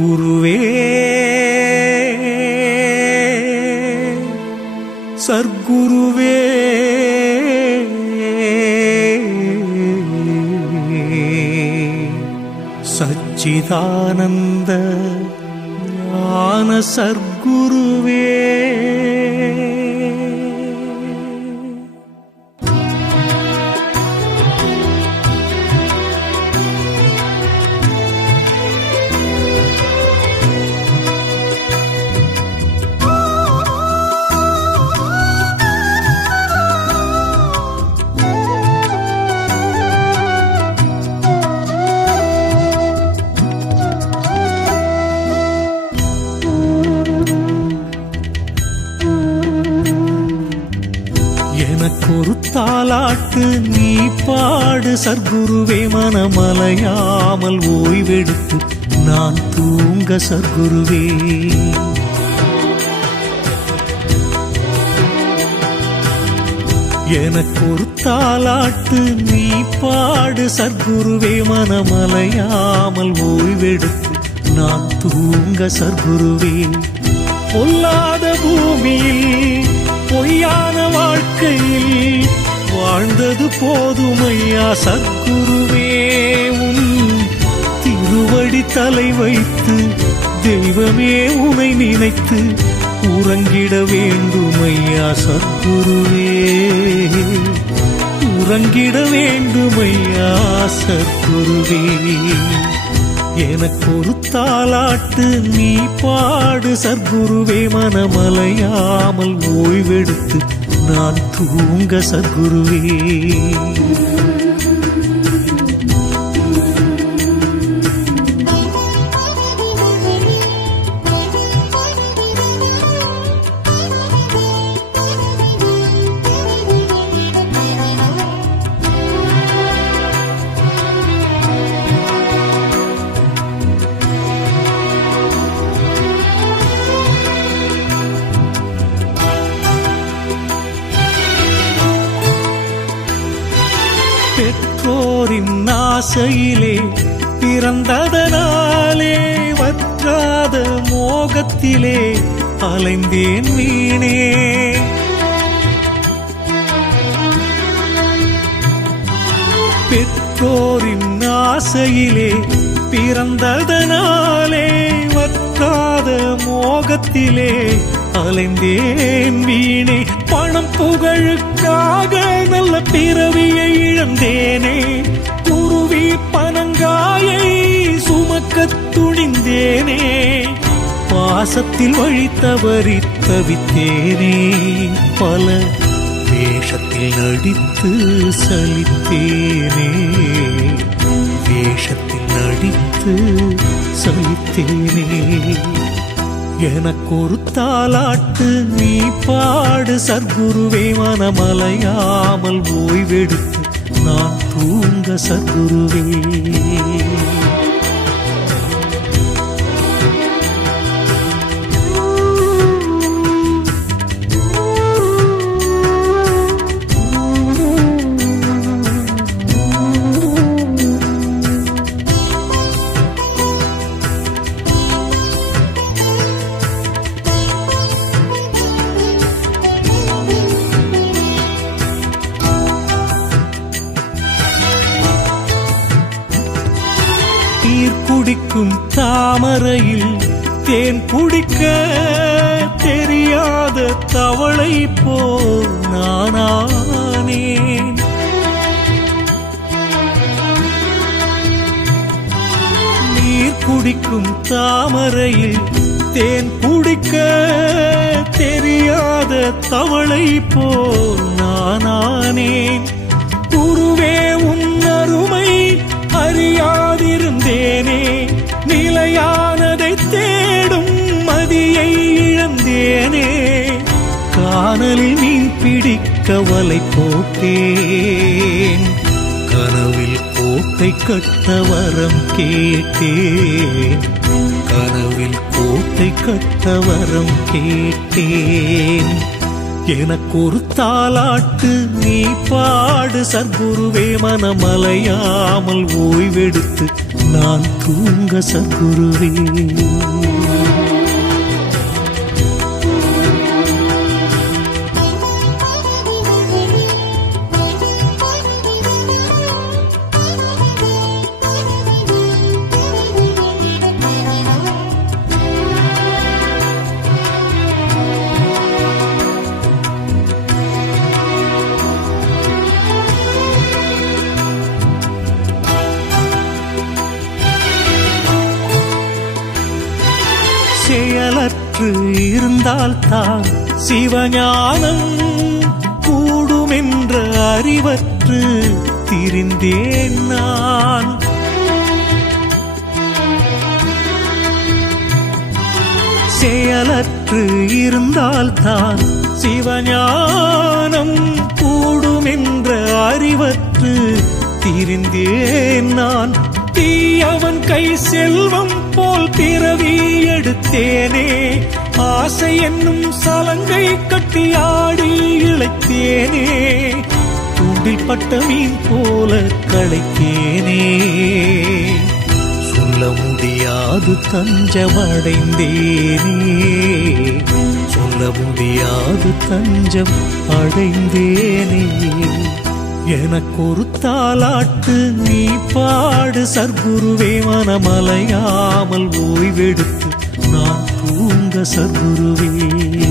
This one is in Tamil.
குருவே. சர்க்குருவே. சச்சிதானந்த ஞான சர்க்குருவே. எனக்கொரு தாலாட்டு நீ பாடு. சர்க்குருவே மனமலையாமல் ஓய்வெடுத்து நான் தூங்க சர்க்குருவே. எனக்கொரு தாலாட்டு நீ பாடு. சர்க்குருவே மனமலையாமல் ஓய்வெடுத்து நான் தூங்க சர்க்குருவே. பொல்லாத பூமியில் பொய்யான வாழ்க்கையில் வாழ்ந்தது போதுமையா சத்குருவேவும் திருவடி தலை வைத்து தெய்வமே உனை நினைத்து உறங்கிட வேண்டுமையா சத்குருவே உறங்கிட வேண்டுமையா சர்க்குருவே எனக்கொரு தாலாட்டு நீ பாடு. சத்குருவே மனமலையாமல் ஓய்வெடுத்து நான் தூங்க சத்குருவே. பெற்றோரின் ஆசையிலே பிறந்ததனாலே வற்றாத மோகத்திலே அலைந்தேன் வீணே. பெற்றோரின் ஆசையிலே பிறந்ததனாலே வற்றாத மோகத்திலே அலைந்தேன் வீணே. பணம் புகழுக்காக நல்ல பிறவியை இழந்தேனே. குருவி பனங்காயை சுமக்க துணிந்தேனே. பாசத்தில் வழி தவறி தவித்தேனே பல வேஷத்தில் நடித்து சலித்தேனே. வேஷத்தில் நடித்து சலித்தேனே. எனக்கொரு தாலாட்டு நீ பாடு சர்க்குருவே மனமலையாமல் ஓய்வெடுத்து நான் தூங்க சர்க்குருவே குடிக்கும் தாமரையில் தேன் குடிக்க தெரியாத தவளை போல் நானானேன் நீர் குடிக்கும் தாமரையில் தேன் குடிக்க தெரியாத தவளை போல் நானானேன். காணலில் மீன் பிடிக்க வலை போட்டேன். கனவில் கோட்டை கட்ட வரம் கேட்டேன். கனவில் கோட்டை கட்ட வரம் கேட்டேன். எனக்கு ஒரு தாலாட்டு நீ பாடு சர்க்குருவே மனமலையாமல் ஓய்வெடுத்து நான் தூங்க சர்க்குருவே. செயலற்று இருந்தால்தான் சிவஞானம் கூடுமென்ற அறிவற்று திரிந்தேன் நான். செயலற்று இருந்தால்தான் சிவஞானம் கூடுமென்ற அறிவற்று திரிந்தேன் நான். தீயவன் கை செல்வம் போல் பிறவி எடுத்தேனே. ஆசை என்னும் சலங்கை கட்டி ஆடி இழைத்தேனே. தூண்டில் பட்ட மீன் போல களைத்தேனே. சொல்ல முடியாது தஞ்சமடைந்தேனே. சொல்ல முடியாது தஞ்சம் அடைந்தேனே. எனக்கு தாலாட்டு நீ பாடு. சர்க்குருவே மனமலையாமல் ஓய்வெடுத்து நான் தூங்க சர்க்குருவே.